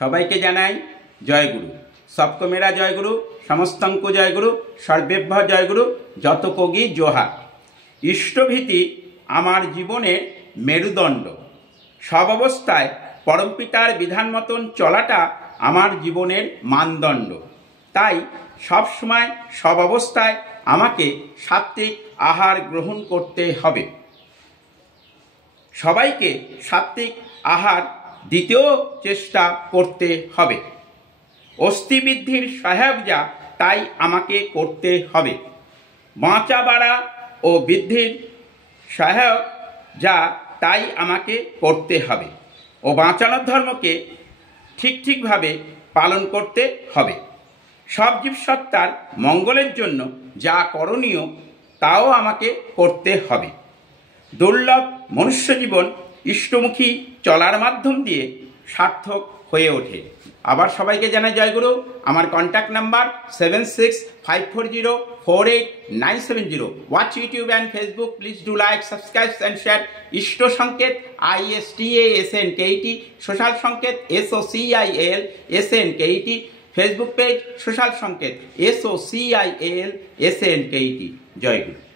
সবাইকে জানাই জয়গুরু। সবকো মেরা জয়গুরু, সমস্তঙ্কু জয়গুরু, সর্বেভ্য জয়গুরু, যত কোগি জোহার। ইষ্টভীতি আমার জীবনের মেরুদণ্ড। সব অবস্থায় পরমপিতার বিধান মতন চলাটা আমার জীবনের মানদণ্ড। তাই সবসময় সব অবস্থায় আমাকে সাত্ত্বিক আহার গ্রহণ করতে হবে। সবাইকে সাত্ত্বিক আহার দিতেও চেষ্টা করতে হবে। অস্থি বৃদ্ধির সহায়ক যা, তাই আমাকে করতে হবে। বাঁচা বাড়া ও বৃদ্ধির সহায়ক যা, তাই আমাকে করতে হবে। ও বাঁচানোর ধর্মকে ঠিকভাবে পালন করতে হবে। সব জীবসত্তার মঙ্গলের জন্য যা করণীয় তাও আমাকে করতে হবে। দুর্লভ মনুষ্য জীবন ইষ্টমুখী চলার মাধ্যম দিয়ে সার্থক হয়ে ওঠে। আবার সবাইকে জানাই জয়গুরু। আমার contact number 7654048970। Watch YouTube and Facebook. Please do like, subscribe and share. Ishta Sanket ISTASNKET, social Sanket SOCIALSNKET, Facebook page social Sanket SOCIALSNKET। Joyguru.